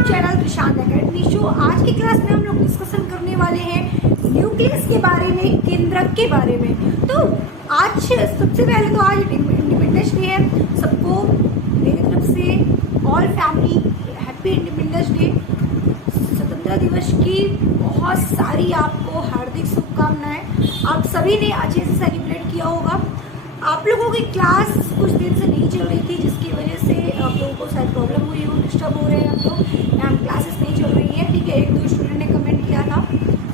YouTube channel प्रशांत academy show. आज की class में हम लोग डिस्कशन करने वाले हैं न्यूक्लियस के बारे में, केंद्रक के बारे में। तो आज सबसे पहले तो आज इंडिपेंडेंस डे है। सबको मेरी तरफ से all family happy independence day. स्वतंत्रता दिवस की बहुत सारी आपको हार्दिक शुभकामनाएं। आप सभी ने अच्छे से सेलिब्रेट किया होगा। आप लोगों की क्लास कुछ दिन से नहीं चल रही थी, जिसकी वजह से आप लोगों को शायद प्रॉब्लम हुई हो, डिस्टर्ब हो रहे हैं आप लोग। मैम क्लासेस नहीं चल रही है, ठीक है। एक दो स्टूडेंट ने कमेंट किया था।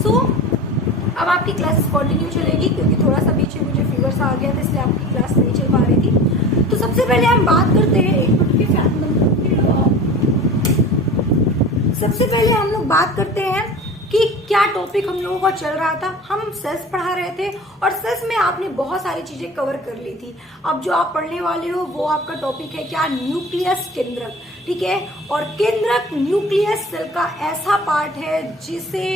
सो अब आपकी क्लासेस कंटिन्यू चलेगी, क्योंकि थोड़ा सा पीछे मुझे फीवर सा आ गया था, इसलिए आपकी क्लास नहीं चल पा रही थी। तो सबसे पहले हम बात करते हैं सबसे पहले हम लोग बात करते हैं कि क्या टॉपिक हम लोगों का चल रहा था। हम सेल्स पढ़ा रहे थे और सेल्स में आपने बहुत सारी चीजें कवर कर ली थी। अब जो आप पढ़ने वाले हो वो आपका टॉपिक है क्या, न्यूक्लियस केंद्रक, ठीक है। और केंद्रक न्यूक्लियस सेल का ऐसा पार्ट है जिसे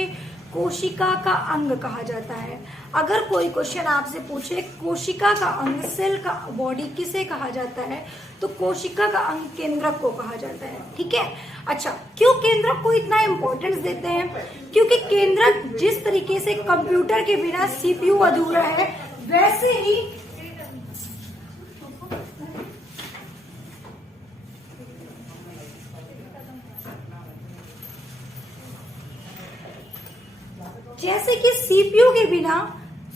कोशिका का अंग कहा जाता है। अगर कोई क्वेश्चन आपसे पूछे कोशिका का अंग, सेल का बॉडी किसे कहा जाता है, तो कोशिका का अंग केंद्रक को कहा जाता है, ठीक है। अच्छा, क्यों केंद्रक को इतना इंपॉर्टेंस देते हैं? क्योंकि केंद्रक जिस तरीके से कंप्यूटर के बिना सीपीयू अधूरा है, वैसे ही जैसे कि सीपीयू के बिना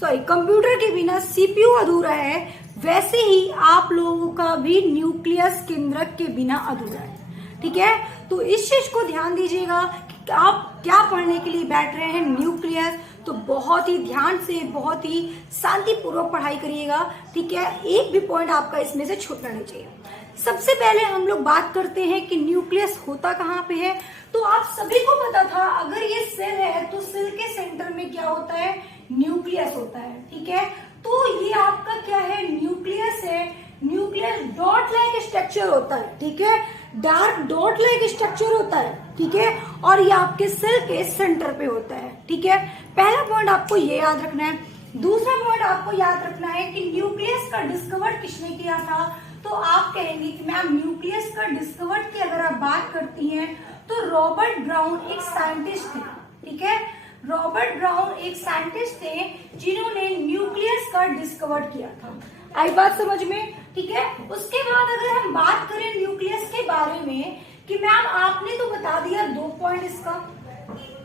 कंप्यूटर के बिना सीपीयू अधूरा है, वैसे ही आप लोगों का भी न्यूक्लियस केंद्रक के बिना अधूरा है, ठीक है। तो इस चीज को ध्यान दीजिएगा कि आप क्या पढ़ने के लिए बैठ रहे हैं, न्यूक्लियस। तो बहुत ही ध्यान से, बहुत ही शांतिपूर्वक पढ़ाई करिएगा, ठीक है। एक भी पॉइंट आपका इसमें से छूटना नहीं चाहिए। सबसे पहले हम लोग बात करते हैं कि न्यूक्लियस होता कहाँ पे है। तो आप सभी को पता था, अगर ये सेल है तो सेल के सेंटर में क्या होता है, न्यूक्लियस होता है, ठीक है। तो ये आपका क्या है, न्यूक्लियस है। न्यूक्लियस डॉट लाइक स्ट्रक्चर होता है, ठीक है। डार्क डॉट लाइक स्ट्रक्चर होता है, ठीक है। और ये आपके सेल के सेंटर पे होता है, ठीक है। पहला पॉइंट आपको ये याद रखना है। दूसरा पॉइंट आपको याद रखना है कि न्यूक्लियस का डिस्कवर किसने किया था। तो आप कहेंगे कि मैम न्यूक्लियस का डिस्कवर की अगर आप बात करती हैं तो रॉबर्ट ब्राउन एक साइंटिस्ट थे, ठीक है। रॉबर्ट ब्राउन एक साइंटिस्ट थे जिन्होंने न्यूक्लियस का डिस्कवर किया था। आई बात समझ में, ठीक है। उसके बाद अगर हम बात करें न्यूक्लियस के बारे में कि मैम आपने तो बता दिया 2 पॉइंट इसका,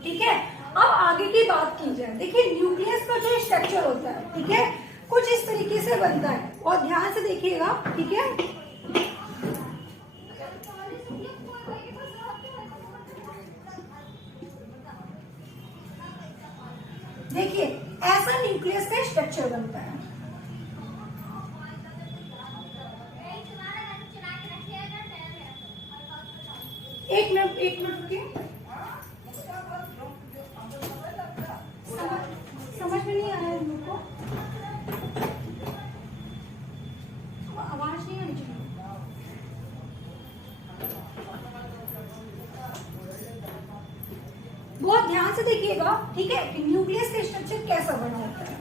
ठीक है। अब आगे की बात की जाए, देखिए न्यूक्लियस का जो स्ट्रक्चर होता है, ठीक है, कुछ इस तरीके से बनता है और ध्यान से देखिएगा, ठीक है। देखिए ऐसा न्यूक्लियस का स्ट्रक्चर बनता है। एक मिनट रुकिए, समझ में नहीं आ रहा है उनको, आवाज नहीं आनी चाहिए। बहुत ध्यान से देखिएगा, ठीक है, कि न्यूक्लियस का स्ट्रक्चर कैसा बना होता है।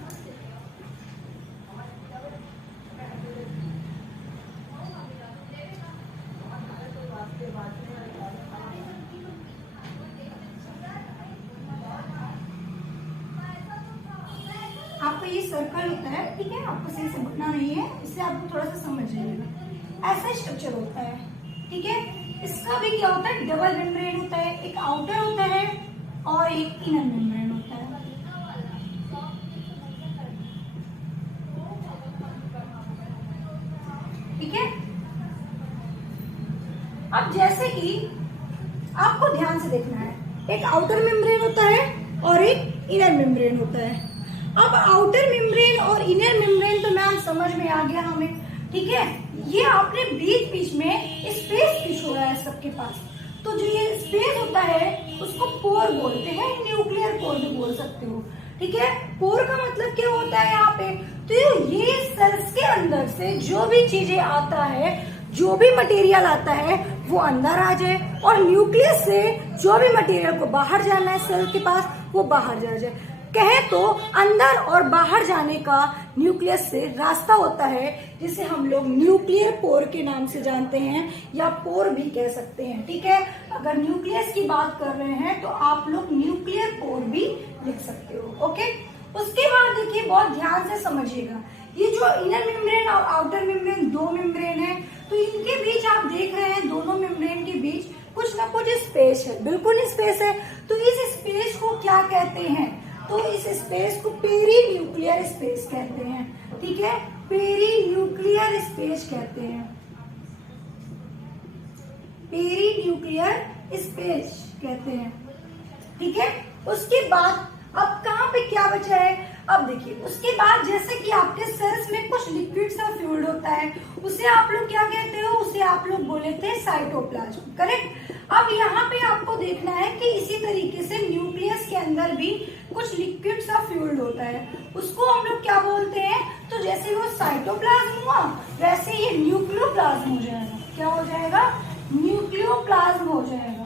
आपका ये सर्कल होता है, ठीक है, आपको सही से भटना नहीं है, इसलिए आपको थोड़ा सा समझ जाइएगा। ऐसा स्ट्रक्चर होता है, ठीक है। इसका भी क्या होता है, डबल मेम्ब्रेन होता है। एक आउटर होता है और एक इनर मेम्ब्रेन होता है, ठीक है। अब जैसे कि आपको ध्यान से देखना है, एक आउटर मेम्ब्रेन होता है और एक इनर मेम्ब्रेन होता है। अब आउटर मेम्ब्रेन और इनर मेम्ब्रेन तो मैम समझ में आ गया हमें, ठीक है। ये आपने बीच बीच में स्पेस भी छोड़ा है सबके पास। तो जो ये स्पेस होता है उसको पोर बोलते हैं, न्यूक्लियर पोर भी बोल सकते हो, ठीक है। पोर का मतलब क्या होता है यहाँ पे, तो ये सेल्स के अंदर से जो भी चीजें आता है, जो भी मटेरियल आता है वो अंदर आ जाए, और न्यूक्लियस से जो भी मटेरियल को बाहर जाना है सेल के पास, वो बाहर जा जाए। कहे तो अंदर और बाहर जाने का न्यूक्लियस से रास्ता होता है जिसे हम लोग न्यूक्लियर पोर के नाम से जानते हैं या पोर भी कह सकते हैं। ठीक है, अगर न्यूक्लियस की बात कर रहे हैं तो आप लोग न्यूक्लियर पोर भी लिख सकते हो। ओके, उसके बाद देखिए बहुत ध्यान से समझिएगा, ये जो इनर मेम्ब्रेन और आउटर मेम्ब्रेन दो मेम्ब्रेन है, तो इनके बीच आप देख रहे हैं दोनों मेम्ब्रेन के बीच कुछ ना कुछ स्पेस है, बिल्कुल स्पेस है। तो इस स्पेस को क्या कहते हैं? तो इस स्पेस को पेरी न्यूक्लियर स्पेस कहते हैं। ठीक है, पेरी न्यूक्लियर स्पेस कहते हैं, पेरी न्यूक्लियर स्पेस कहते हैं। ठीक है, उसके बाद अब कहाँ पे क्या बचा है? अब देखिए उसके बाद जैसे कि आपके सेल्स में कुछ लिक्विड सा फ्लूइड होता है, उसे आप लोग क्या कहते हो? उसे आप लोग बोले थे साइटोप्लाज्म, करेक्ट। अब यहाँ पे आपको देखना है कि इसी तरीके से न्यूक्लियस के अंदर भी कुछ लिक्विड सा फ्लूइड होता है, उसको हम लोग क्या बोलते हैं? तो जैसे वो साइटोप्लाज्म हुआ वैसे ये न्यूक्लियोप्लाज्म हो जाएगा। क्या हो जाएगा? न्यूक्लियोप्लाज्म हो जाएगा।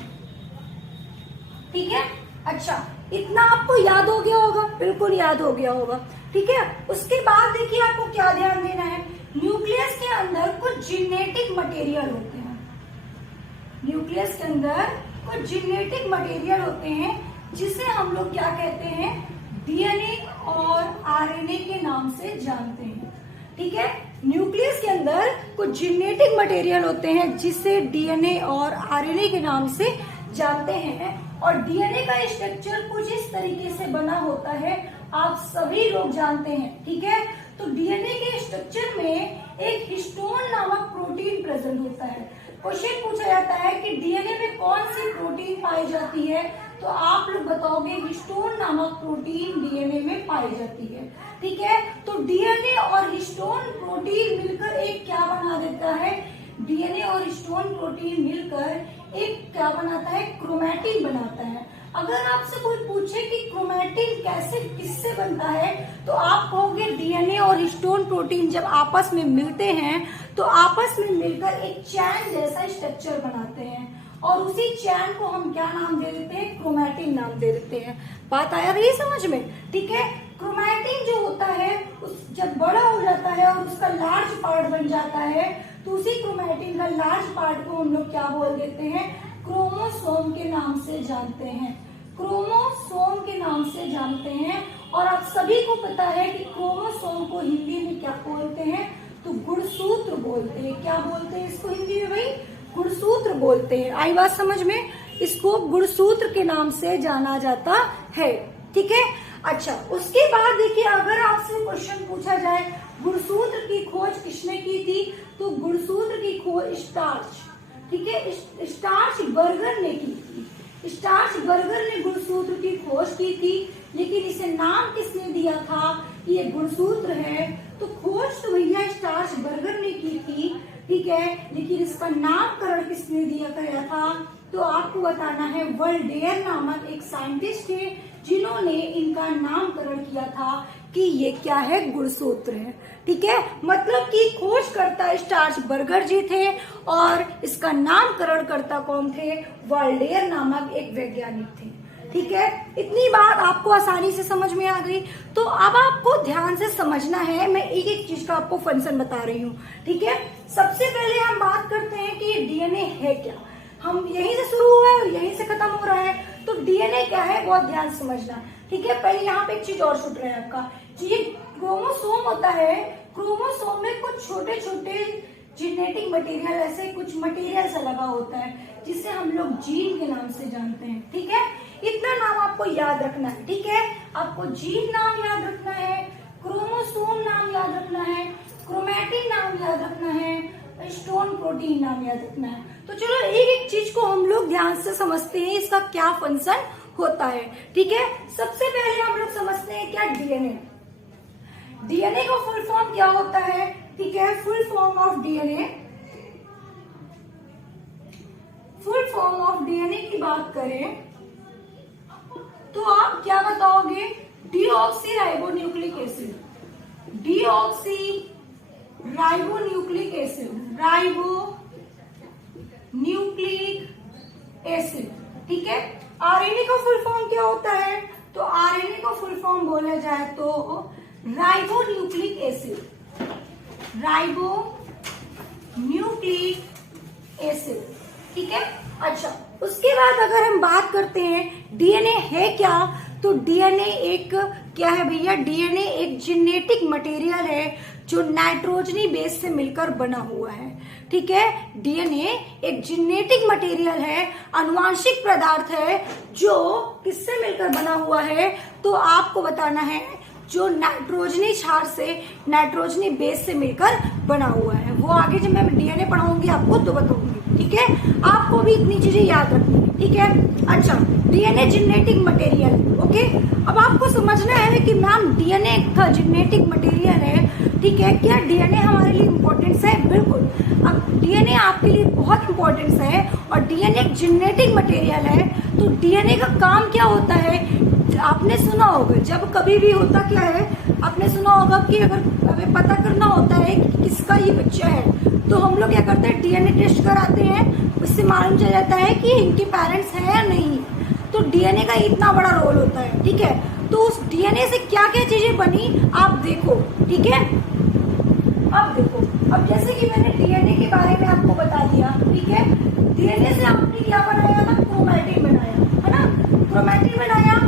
ठीक है, अच्छा इतना आपको याद हो गया होगा, बिल्कुल याद हो गया होगा। ठीक है, उसके बाद देखिए आपको क्या ध्यान देना है, न्यूक्लियस के अंदर कुछ जेनेटिक मटेरियल होते हैं, न्यूक्लियस के अंदर कुछ जेनेटिक मटेरियल होते हैं जिसे हम लोग क्या कहते हैं? डीएनए और आरएनए के नाम से जानते हैं। ठीक है, न्यूक्लियस के अंदर कुछ जेनेटिक मटेरियल होते हैं जिसे डीएनए और आरएनए के नाम से जानते हैं, और डीएनए का स्ट्रक्चर कुछ इस तरीके से बना होता है, आप सभी लोग जानते हैं। ठीक है, तो डीएनए के स्ट्रक्चर में एक हिस्टोन नामक प्रोटीन प्रेजेंट होता है। क्वेश्चन पूछा जाता है कि डीएनए में कौन सी प्रोटीन पाई जाती है, तो आप लोग बताओगे हिस्टोन नामक प्रोटीन डीएनए में पाई जाती है। ठीक है, तो डीएनए और हिस्टोन प्रोटीन मिलकर एक क्या बना देता है? डीएनए और हिस्टोन प्रोटीन मिलकर एक क्या बनाता है? क्रोमैटिन बनाता है। अगर आपसे कोई पूछे कि क्रोमैटिन कैसे किससे बनता है, तो आप कहोगे डीएनए और हिस्टोन प्रोटीन जब आपस में मिलते हैं तो आपस में मिलकर एक चैन जैसा स्ट्रक्चर बनाते हैं, और उसी चैन को हम क्या नाम दे देते हैं? क्रोमैटिन नाम दे देते हैं। बात आया रही समझ में? ठीक है, क्रोमैटिन जो होता है उस जब बड़ा हो जाता है और उसका लार्ज पार्ट बन जाता है, तो उसी क्रोमैटिन का लार्ज पार्ट को हम लोग क्या बोल देते हैं? क्रोमोसोम के नाम से जानते हैं, क्रोमोसोम के नाम से जानते हैं। और आप सभी को पता है कि क्रोमोसोम को हिंदी में क्या बोलते हैं? तो गुणसूत्र बोलते हैं। क्या बोलते हैं इसको हिंदी में भाई? गुणसूत्र बोलते हैं। आई बात समझ में? इसको गुणसूत्र के नाम से जाना जाता है। ठीक है, अच्छा उसके बाद देखिए अगर आपसे क्वेश्चन पूछा जाए गुणसूत्र की खोज किसने की थी, तो गुणसूत्र की खोज स्टार्च, ठीक है, स्टार्च बर्गर ने की थी। स्टार्च बर्गर ने गुणसूत्र की खोज की थी, लेकिन इसे नाम किसने दिया था? ये गुणसूत्र है। तो खोज तो भैया स्टार्च बर्गर ने की थी, ठीक है, लेकिन इसका नामकरण किसने दिया गया था? तो आपको बताना है वर्ल्डेयर नामक एक साइंटिस्ट थे जिन्होंने इनका नामकरण किया था कि ये क्या है? गुणसूत्र है। ठीक है, मतलब कि खोजकर्ता स्टार्च बर्गर जी थे और इसका नामकरण करता कौन थे? वर्ल्डेयर नामक एक वैज्ञानिक थे। ठीक है, इतनी बात आपको आसानी से समझ में आ गई। तो अब आपको ध्यान से समझना है, मैं एक एक चीज का आपको फंक्शन बता रही हूँ। ठीक है, सबसे पहले हम बात करते हैं कि डीएनए है क्या। हम यहीं से शुरू हुआ है और यहीं से खत्म हो रहा है, तो डीएनए क्या है बहुत ध्यान से समझना। ठीक है, पहले यहाँ पे एक चीज और छूट रहा है आपका, ये क्रोमोसोम होता है। क्रोमोसोम में कुछ छोटे छोटे जेनेटिक मटेरियल, ऐसे कुछ मटेरियल सा लगा होता है जिसे हम लोग जीन के नाम से जानते हैं। ठीक है, इतना नाम आपको याद रखना है। ठीक है, आपको जीन नाम याद रखना है, क्रोमोसोम नाम याद रखना है, क्रोमैटिन नाम याद रखना है, हिस्टोन प्रोटीन नाम याद रखना है। तो चलो एक एक चीज को हम लोग ध्यान से समझते हैं, इसका क्या फंक्शन होता है। ठीक है, सबसे पहले हम लोग समझते हैं क्या डीएनए। डीएनए का फुल फॉर्म क्या होता है? ठीक है, full form of DNA, full form of DNA की बात करें तो आप क्या बताओगे? Deoxy ribonucleic acid, deoxy ribonucleic acid, ribo nucleic acid. ठीक है, आरएनए का फुल फॉर्म क्या होता है? तो आरएनए का फुल फॉर्म बोला जाए तो राइबोन्यूक्लिक एसिड, राइबोन्यूक्लिक एसिड, ठीक है। अच्छा, उसके बाद अगर हम बात करते हैं डीएनए है क्या, तो डीएनए एक क्या है भैया, डीएनए एक जेनेटिक मटेरियल है जो नाइट्रोजनी बेस से मिलकर बना हुआ है, ठीक है। डीएनए एक जेनेटिक मटेरियल है, अनुवांशिक पदार्थ है जो किससे मिलकर बना हुआ है, तो आपको बताना है जो नाइट्रोजनी क्षार से, नाइट्रोजनी बेस से मिलकर बना हुआ है। वो आगे जब मैं डीएनए पढ़ाऊंगी आपको तो बताऊंगी, ठीक है। आपको भी इतनी चीजें याद रखनी है, ठीक है। अच्छा, डीएनए जेनेटिक मटेरियल, ओके। अब आपको समझना है कि मैम डीएनए का जेनेटिक मटेरियल है, ठीक है। क्या डीएनए हमारे लिए इम्पोर्टेंस है? बिल्कुल। अब डीएनए आपके लिए बहुत इम्पोर्टेंस है और डीएनए एक जेनेटिक मटेरियल है, तो डीएनए का काम क्या होता है? आपने सुना होगा, जब कभी भी होता क्या है, आपने सुना होगा कि अगर हमें पता करना होता है कि किसका ये बच्चा है, तो हम लोग क्या करते हैं, डीएनए टेस्ट कराते हैं, उससे मालूम चल जाता है कि इनके पेरेंट्स हैं या नहीं। तो डीएनए का इतना बड़ा रोल होता है, ठीक है। तो उस डीएनए से क्या क्या चीजें बनी आप देखो, ठीक है। अब देखो, अब जैसे कि मैंने डीएनए के बारे में आपको बता दिया, ठीक है। डीएनए से आपने क्या बनाया था? क्रोमैटिन बनाया, है ना। क्रोमैटिन बनाया,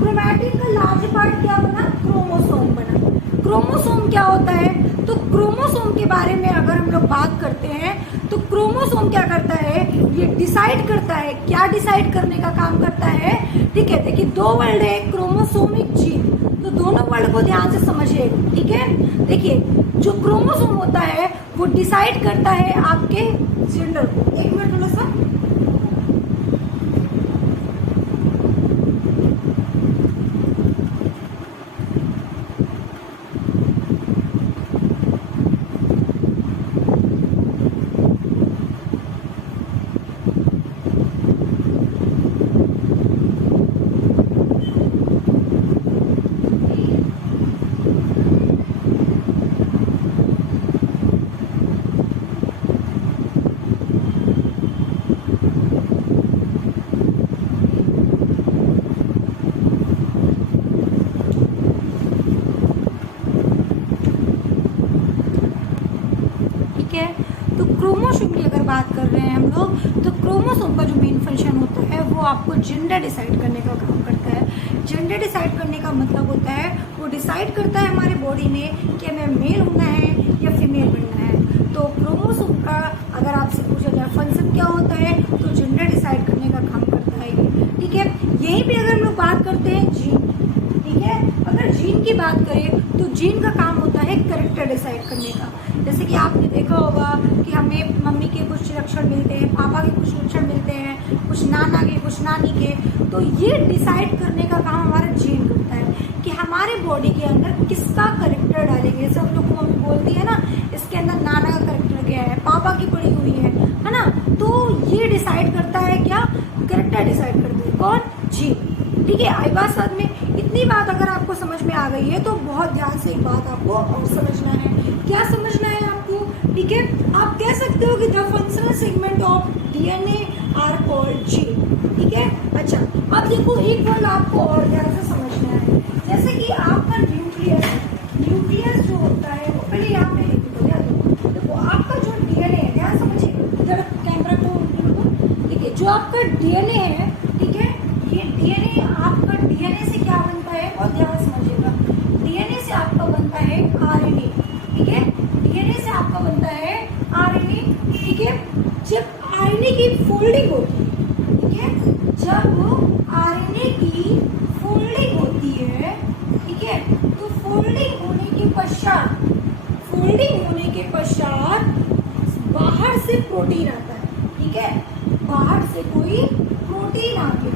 क्रोमैटिन का लार्ज पार्ट क्या बना? क्रोमोसोम बना। क्रोमोसोम क्या होता है? तो क्रोमोसोम के बारे में अगर हम लोग बात करते हैं तो क्रोमोसोम क्या करता है, ये डिसाइड करता है, क्या डिसाइड करने का काम करता है, ठीक है। देखिए, दो वर्ड है, क्रोमोसोमिक जीन, तो दोनों वर्ड को ध्यान से समझिएगा, ठीक है। देखिए, जो क्रोमोसोम होता है वो डिसाइड करता है आपके जेंडर को। एक मिनट थोड़ा सा, तो क्रोमोसोम की अगर बात कर रहे हैं हम लोग, तो क्रोमोसोम का जो मेन फंक्शन होता है वो आपको जेंडर डिसाइड करने का काम करता है। जेंडर डिसाइड करने का मतलब होता है वो डिसाइड करता है हमारे बॉडी में कि हमें मेल होना है या फीमेल बनना है। तो क्रोमोसोम का अगर आपसे पूछा जाए फंक्शन क्या होता है, तो जेंडर डिसाइड करने का काम करता है, ठीक है। यहीं पे अगर हम लोग बात करते हैं जीन, ठीक है। अगर जीन की बात करें तो जीन का काम होता है कैरेक्टर डिसाइड करने का। जैसे कि आपने देखा होगा कि हमें मम्मी के कुछ लक्षण मिलते हैं, पापा के कुछ लक्षण मिलते हैं, कुछ नाना के, कुछ नानी के। तो ये डिसाइड करने का काम हमारा जीन करता है कि हमारे बॉडी के अंदर किसका कैरेक्टर डालेंगे। जैसे हम लोग को मम्मी बोलती है ना, इसके अंदर नाना का कैरेक्टर क्या है, पापा की पड़ी हुई है ना। तो ये डिसाइड करता है क्या, कैरेक्टर डिसाइड करते हैं कौन, जीन, ठीक है। आई बात समझ में? इतनी बात अगर आपको समझ में आ गई है तो बहुत ध्यान से एक बात आपको और समझना है। क्या समझना है आपको, ठीक है। आप कह सकते हो कि the functional segment of DNA are called gene, ठीक है। अच्छा, अब देखो एक वर्ड आपको और ध्यान से समझना है। जैसे कि आपका न्यूक्लियस, न्यूक्लियस जो होता है वो पहले यहाँ पे लिख दो। देखो आपका जो डीएनए है, ध्यान समझिए, इधर कैमरा को, ठीक है। जो आपका डीएनए है, ठीक है, ये डीएनए आपका डीएनए से क्या बनता है और ध्यान समझिएगा। डीएनए से आपका बनता है आरएनए, ठीक है। डीएनए से आपका बनता है आरएनए, ठीक है। जब आरएनए की फोल्डिंग होती है, ठीक है, जब आरएनए की फोल्डिंग होती है, ठीक है, तो फोल्डिंग होने के पश्चात, फोल्डिंग होने के पश्चात बाहर से प्रोटीन आता है, ठीक है। बाहर से कोई प्रोटीन आ गया,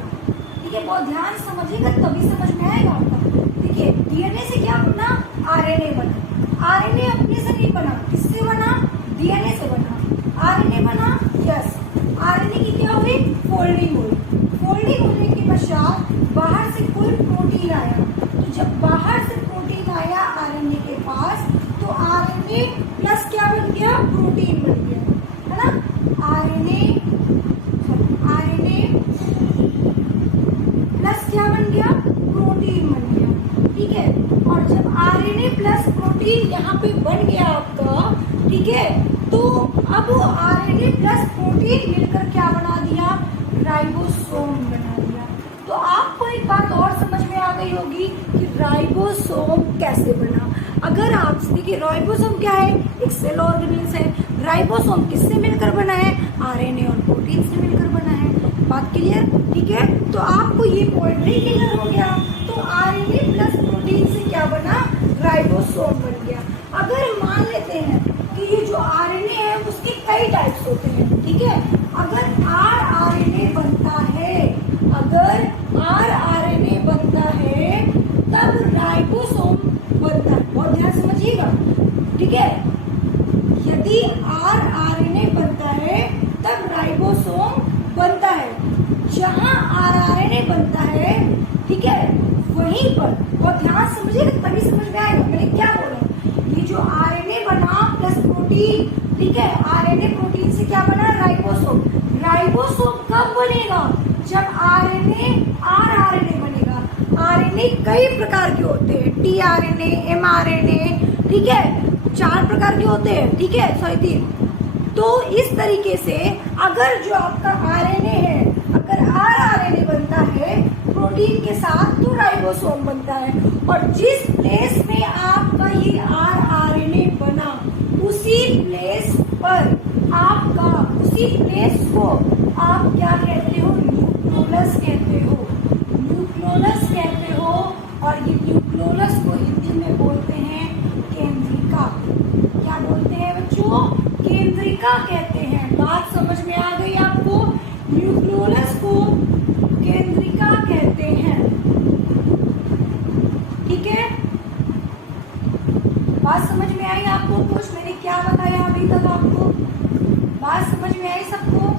ठीक है। बहुत ध्यान समझिएगा तभी समझ में आएगा आपका। देखिए, डीएनए से क्या बना, आरएनए बना। आरएनए अपने से नहीं बना, किससे बना, डीएनए से बना। आरएनए बना, यस। आरएनए की क्या हुई, फोल्डिंग हुई। फोल्डिंग होने के पश्चात बाहर से कोई प्रोटीन आया। तो जब बाहर से प्रोटीन आया आरएनए के पास, तो आरएनए प्लस क्या बन गया, प्रोटीन बन गया, है ना। आरएनए प्लस क्या बन गया, प्रोटीन बन गया, ठीक है। और जब आरएनए प्रोटीन यहाँ पे बन गया आपका, ठीक है। तो अब आरएनए प्लस प्रोटीन मिलकर क्या बना दिया, राइबोसोम बना दिया। तो आपको एक बात और समझ में आ गई होगी कि राइबोसोम कैसे बना। अगर आप देखिए राइबोसोम क्या है, एक सेल ऑर्गेनेल्स है। राइबोसोम किससे मिलकर बना है, आरएनए और प्रोटीन से मिलकर बना है। बात क्लियर, ठीक है। तो आपको ये पॉइंट भी क्लियर हो गया। तो आरएनए प्लस प्रोटीन से क्या बना, राइबोसोम बन गया। अगर मान लेते हैं कि ये जो आरएनए है उसके कई टाइप्स होते हैं, ठीक है। अगर आरआरएनए बनता है, अगर आरआरएनए बनता है तब राइबोसोम बनता है। और ध्यान समझिएगा, ठीक है। यदि आरआरएनए बनता है तब राइबोसोम बनता है। जहां आरआरएनए बनता है, ठीक है, वहीं पर, और ध्यान समझिएगा तभी समझ में आएगा मैंने क्या बोला। ये जो आरएनए बना प्लस प्रोटीन, ठीक है, आरएनए प्रोटीन से क्या बना, राइबोसोम। राइबोसोम कब बनेगा, जब आरएनए आरआरएनए बनेगा। आरएनए कई प्रकार के होते हैं, टीआरएनए, एमआरएनए, ठीक है, 4 प्रकार के होते हैं, ठीक है, सॉरी 3। तो इस तरीके से अगर जो आपका आरएनए है, अगर आरआरएनए बनता है प्रोटीन के साथ तो राइबोसोम बनता है। और जिस प्लेस में आपका ये आरआरएनए बना उसी प्लेस पर आपका, उसी प्लेस को आप क्या कहते हो, न्यूक्लियस कहते हो, न्यूक्लियस कहते हो। और ये न्यूक्लियस को हिंदी में बोलते हैं केंद्रिका। क्या बोलते हैं बच्चों, केंद्रिका कहते हैं। बात समझ में आ गई आपको, न्यूक्लियस को केंद्रिका कहते हैं, ठीक है। बात समझ में आई आपको, कुछ मैंने क्या बताया अभी तक आपको, बात समझ में आई सबको।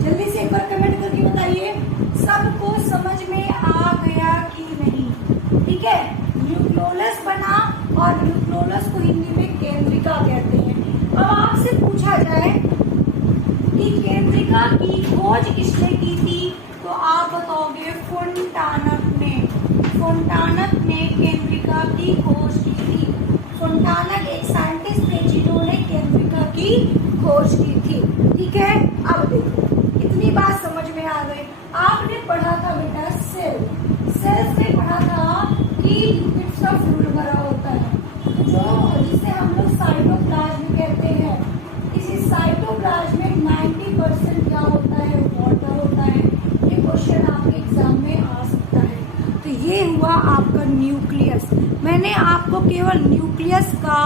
जल्दी से एक बार कमेंट करके बताइए सबको समझ में आ गया कि नहीं, ठीक है। न्यूक्लियस बना और न्यूक्लियस को हिंदी में केंद्रिका कहते हैं। अब आपसे पूछा जाए कि केंद्रिका की खोज किसने की थी, तो आप बताओगे फोंटानक ने। फोंटानक ने केंद्रिका की खोज की थी। फोंटानक एक साइंटिस्ट थे जिन्होंने केंद्रिका की खोज की थी, ठीक है। अब देखो इतनी बात समझ में आ गई। आपने पढ़ा था बेटा सेल, सेल्स में पढ़ा था कि लिपिड्स का फ्लूइड भरा होता है, जो जिसे हम लोग साइटोप्लाज्म कहते हैं। इसी साइटोप्लाज्म में 90% क्या होता है, वाटर होता है। ये क्वेश्चन आपके एग्जाम में आ सकता है। तो ये हुआ आपका न्यूक्लियस। मैंने आपको केवल न्यूक्लियस का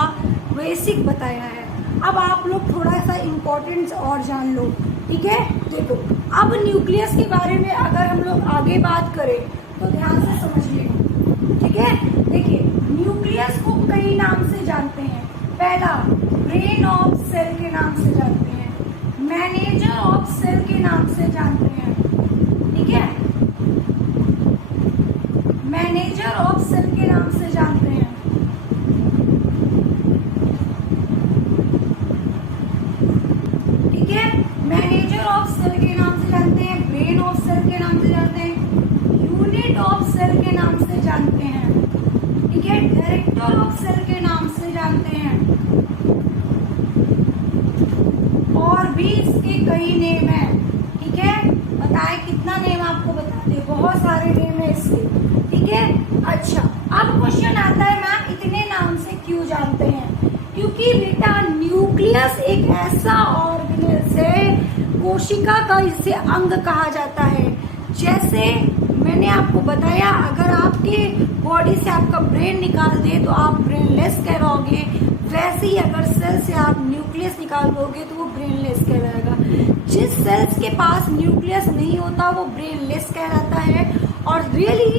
बेसिक बताया है। अब आप लोग थोड़ा सा इम्पोर्टेंस और जान लो, ठीक है। देखो अब न्यूक्लियस के बारे में अगर हम लोग आगे बात करें तो ध्यान से समझिएगा, ठीक है। देखिए न्यूक्लियस को कई नाम से जानते हैं। पहला ब्रेन ऑफ सेल के नाम से जानते हैं, मैनेजर ऑफ सेल के नाम से जानते हैं, ठीक है, मैनेजर ऑफ सेल के नाम से जानते हैं, ठीक है, मैनेजर ऑफ सेल के नाम से जानते हैं, ब्रेन ऑफ सेल के नाम से जानते हैं, यूनिट ऑफ सेल के नाम से जानते हैं, ठीक है, डायरेक्टर ऑफ सेल के नाम से जानते हैं। और भी इसके कई नेम है, ठीक है। बताए कितना नेम आपको बताते, बहुत सारे नेम है इसके, ठीक है। अच्छा अब क्वेश्चन आता है मैम इतने नाम से क्यों जानते हैं, क्योंकि बेटा न्यूक्लियस एक ऐसा ऑर्गेनेल्स है, कोशिका का इसे अंग कहा जाता है। जैसे मैंने आपको बताया अगर आपके बॉडी से आपका ब्रेन निकाल दे तो आप ब्रेनलेस कहलाओगे, वैसे ही अगर सेल से आप न्यूक्लियस निकाल दोगे तो वो ब्रेनलेस कहलाएगा। जिस सेल्स के पास न्यूक्लियस नहीं होता वो ब्रेनलेस कहलाता है। और रियली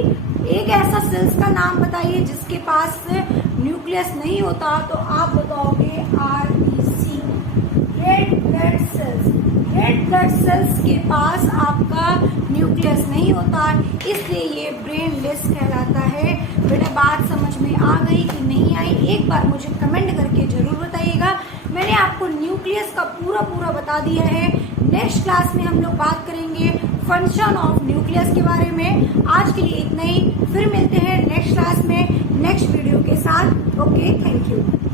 एक ऐसा सेल्स का नाम बताइए जिसके पास न्यूक्लियस नहीं होता, तो आप बताओगे RBC, red blood cells. Red blood cells के पास आपका न्यूक्लियस नहीं होता, इसलिए ये ब्रेनलेस कहलाता है। बेटा बात समझ में आ गई कि नहीं आई, एक बार मुझे कमेंट करके जरूर बताइएगा। मैंने आपको न्यूक्लियस का पूरा बता दिया है। नेक्स्ट क्लास में हम लोग बात करेंगे फंक्शन ऑफ न्यूक्लियस के बारे में। आज के लिए इतना ही, फिर मिलते हैं नेक्स्ट क्लास में नेक्स्ट वीडियो के साथ। Okay, thank you.